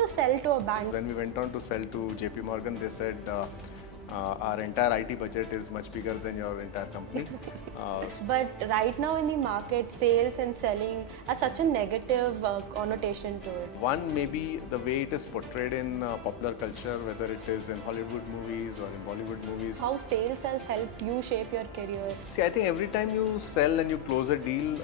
to sell to a bank? When we went on to sell to JP Morgan, they said our entire IT budget is much bigger than your entire company. But right now in the market, sales and selling has such a negative connotation to it. One, maybe the way it is portrayed in popular culture, whether it is in Hollywood movies or in Bollywood movies. How sales has helped you shape your career? See, I think every time you sell and you close a deal,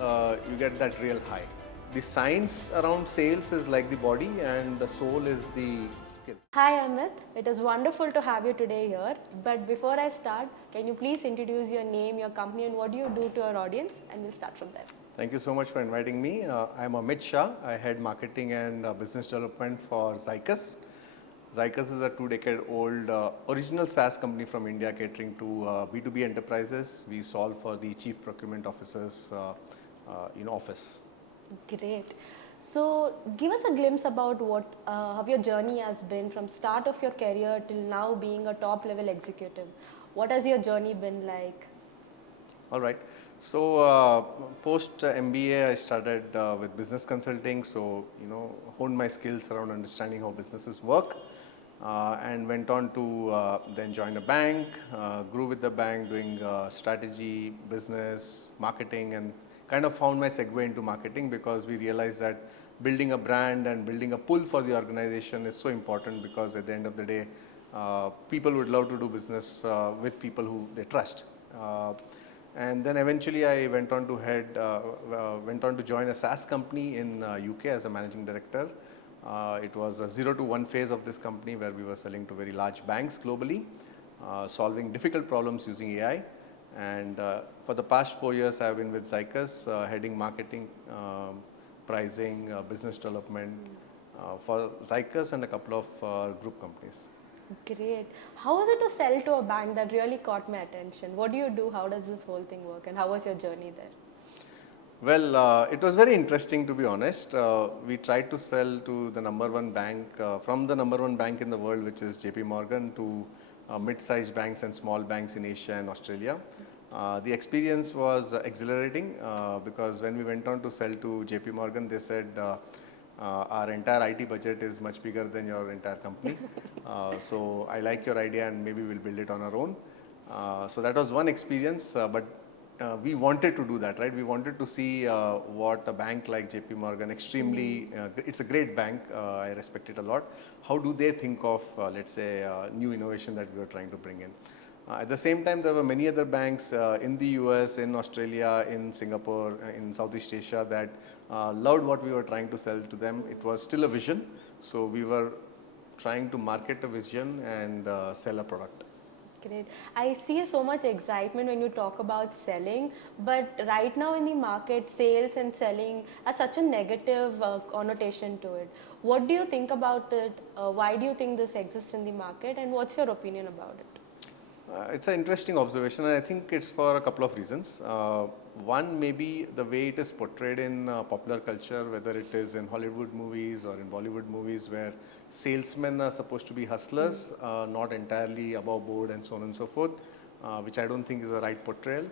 you get that real high. The science around sales is like the body and the soul is the skill. Hi Amit, it is wonderful to have you today here. But before I start, can you please introduce your name, your company and what do you do to our audience, and we'll start from there. Thank you so much for inviting me. I'm Amit Shah. I head marketing and business development for Zycus. Zycus is a 2-decade-old original SaaS company from India catering to B2B enterprises. We solve for the chief procurement officers in office. Great. So give us a glimpse about what how your journey has been from start of your career till now being a top level executive. What has your journey been like? All right. So post MBA, I started with business consulting. So honed my skills around understanding how businesses work, and went on to then join a bank. Grew with the bank, doing strategy, business, marketing, and kind of found my segue into marketing because we realized that building a brand and building a pull for the organization is so important, because at the end of the day, people would love to do business with people who they trust. And then eventually I went on to join a SaaS company in UK as a managing director. It was a 0 to 1 phase of this company where we were selling to very large banks globally, solving difficult problems using AI. And for the past 4 years, I have been with Zycus, heading marketing, pricing, business development for Zycus and a couple of group companies. Great. How was it to sell to a bank? That really caught my attention. What do you do? How does this whole thing work? And how was your journey there? Well, it was very interesting, to be honest. We tried to sell to the number one bank, from the number one bank in the world, which is JP Morgan, to mid-sized banks and small banks in Asia and Australia. The experience was exhilarating because when we went on to sell to JP Morgan, they said our entire IT budget is much bigger than your entire company. So I like your idea and maybe we'll build it on our own. So that was one experience, but we wanted to do that, right? We wanted to see what a bank like JP Morgan, extremely, it's a great bank, I respect it a lot. How do they think of, let's say, new innovation that we were trying to bring in? At the same time, there were many other banks in the US, in Australia, in Singapore, in Southeast Asia that loved what we were trying to sell to them. It was still a vision, so we were trying to market a vision and sell a product. Great. I see so much excitement when you talk about selling, but right now in the market, sales and selling has such a negative connotation to it. What do you think about it? Why do you think this exists in the market, and what's your opinion about it? It's an interesting observation, and I think it's for a couple of reasons. One, maybe the way it is portrayed in popular culture, whether it is in Hollywood movies or in Bollywood movies, where salesmen are supposed to be hustlers, not entirely above board and so on and so forth, which I don't think is the right portrayal.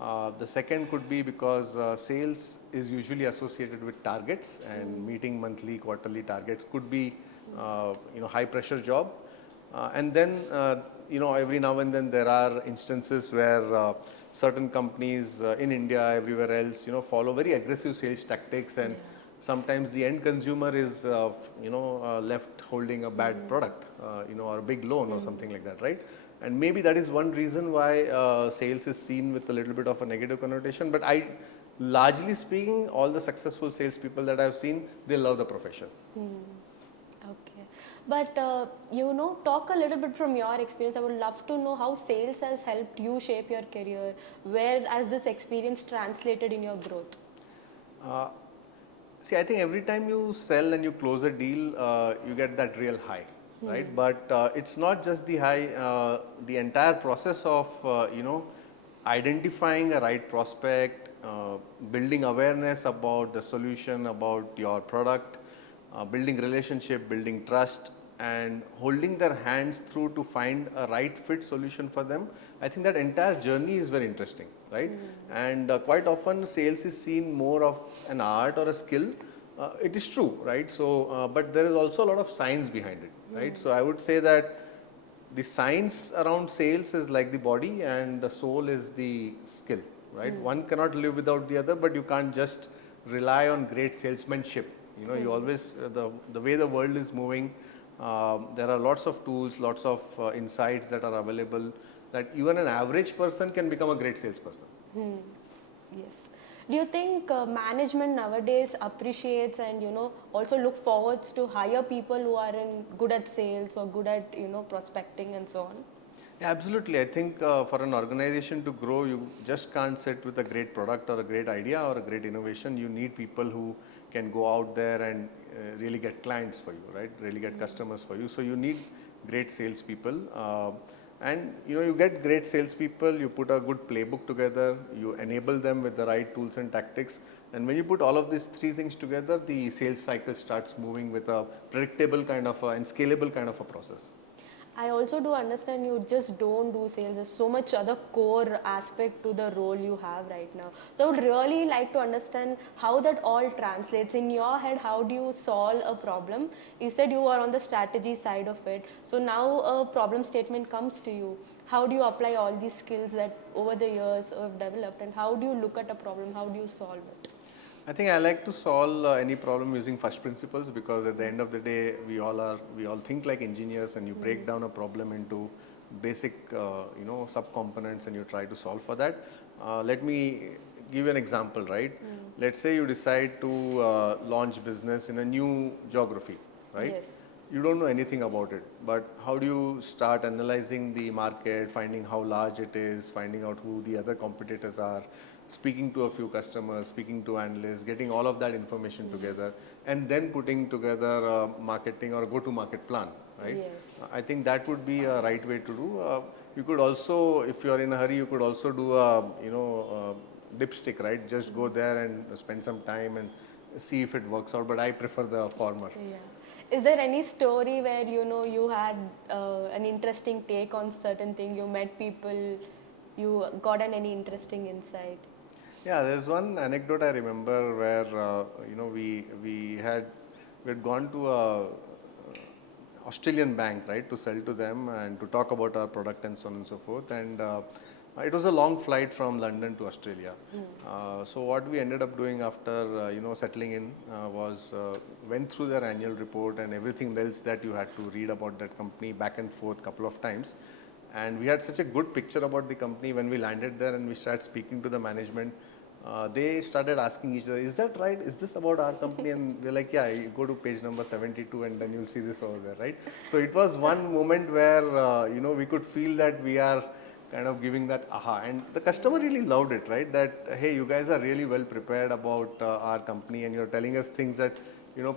The second could be because sales is usually associated with targets, and meeting monthly, quarterly targets could be high pressure job. And then every now and then there are instances where certain companies in India, everywhere else, follow very aggressive sales tactics, and sometimes the end consumer is left holding a bad product, or a big loan or something like that, right? And maybe that is one reason why sales is seen with a little bit of a negative connotation. But largely speaking, all the successful salespeople that I've seen, they love the profession. Okay. But talk a little bit from your experience. I would love to know how sales has helped you shape your career. Where has this experience translated in your growth? See, I think every time you sell and you close a deal, you get that real high, right? But it's not just the high. The entire process of identifying a right prospect, building awareness about the solution, about your product, building relationship, building trust, and holding their hands through to find a right fit solution for them. I think that entire journey is very interesting, right? And quite often sales is seen more of an art or a skill, It is true, right? So, but there is also a lot of science behind it, right? So, I would say that the science around sales is like the body, and the soul is the skill, right? One cannot live without the other, but you can't just rely on great salesmanship. You know, you always the way the world is moving. There are lots of tools, lots of insights that are available. That even an average person can become a great salesperson. Yes. Do you think management nowadays appreciates and also look forwards to hire people who are good at sales or good at prospecting and so on? Yeah, absolutely. I think for an organization to grow, you just can't sit with a great product or a great idea or a great innovation. You need people who can go out there and really get clients for you, right? Really get customers for you. So you need great salespeople. And you get great salespeople, you put a good playbook together, you enable them with the right tools and tactics. And when you put all of these three things together, the sales cycle starts moving with a predictable kind of and scalable kind of a process. I also do understand you just don't do sales. There's so much other core aspect to the role you have right now. So I would really like to understand how that all translates in your head. How do you solve a problem? You said you are on the strategy side of it. So now a problem statement comes to you. How do you apply all these skills that over the years have developed, and how do you look at a problem? How do you solve it? I think I like to solve any problem using first principles, because at the end of the day, we all think like engineers, and you break down a problem into basic subcomponents and you try to solve for that. Let me give you an example, right? Let's say you decide to launch business in a new geography, right? Yes. You don't know anything about it, but how do you start analyzing the market, finding how large it is, finding out who the other competitors are, speaking to a few customers, speaking to analysts, getting all of that information together, and then putting together a marketing or go to market plan, right? Yes. I think that would be a right way to do. You could also, if you are in a hurry, you could also do a dipstick, right? Just go there and spend some time and see if it works out, but I prefer the former. Yeah. Is there any story where you had an interesting take on certain thing? You met people, you got any interesting insight? Yeah, there's one anecdote I remember where we had gone to a Australian bank, right, to sell to them and to talk about our product and so on and so forth. And it was a long flight from London to Australia. So what we ended up doing after settling in was went through their annual report and everything else that you had to read about that company back and forth couple of times. And we had such a good picture about the company when we landed there and we started speaking to the management. They started asking each other, is that right? Is this about our company? And we're like, yeah, you go to page number 72 and then you'll see this over there, right? So it was one moment where, we could feel that we are kind of giving that aha. And the customer really loved it, right? That, hey, you guys are really well prepared about our company and you're telling us things that,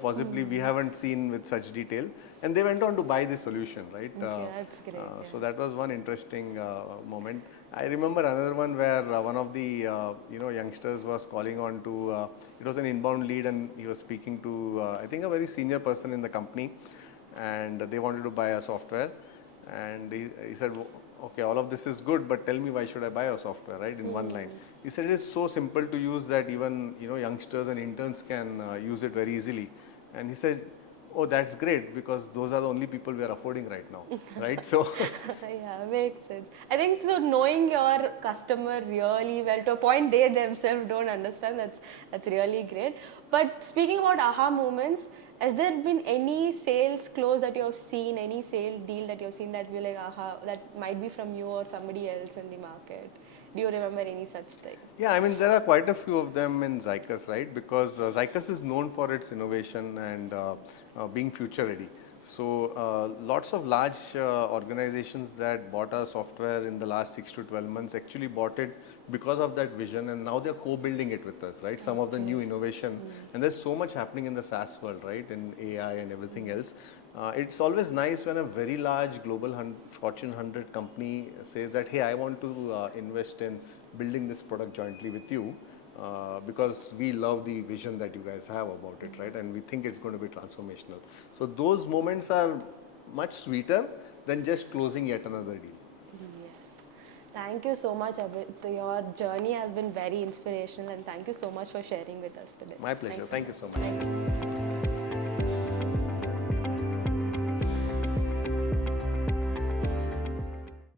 possibly we haven't seen with such detail. And they went on to buy the solution, right? Okay, that's great. So that was one interesting moment. I remember another one where one of the youngsters was calling on to it was an inbound lead, and he was speaking to I think a very senior person in the company, and they wanted to buy a software, and he said, okay, all of this is good, but tell me, why should I buy a software, right? In one line, he said it is so simple to use that even youngsters and interns can use it very easily, and he said, oh, that's great, because those are the only people we are affording right now, right? So Yeah, makes sense. I think so. Knowing your customer really well to a point they themselves don't understand. That's really great. But speaking about aha moments, has there been any sales close that you have seen, any sales deal that you have seen that you're like, aha, that might be from you or somebody else in the market? Do you remember any such thing? yeah, I mean, there are quite a few of them in Zycus, right? Because Zycus is known for its innovation and being future ready. So lots of large organizations that bought our software in the last 6 to 12 months actually bought it because of that vision, and now they're co-building it with us, right? Some of the new innovation, and there's so much happening in the SaaS world, right? In AI and everything else. It's always nice when a very large global Fortune 100 company says that, hey, I want to invest in building this product jointly with you because we love the vision that you guys have about it, right? And we think it's going to be transformational. So those moments are much sweeter than just closing yet another deal. Yes. Thank you so much, Amit. Your journey has been very inspirational, and thank you so much for sharing with us today. My pleasure. Thanks. Thank you so much. Thank you.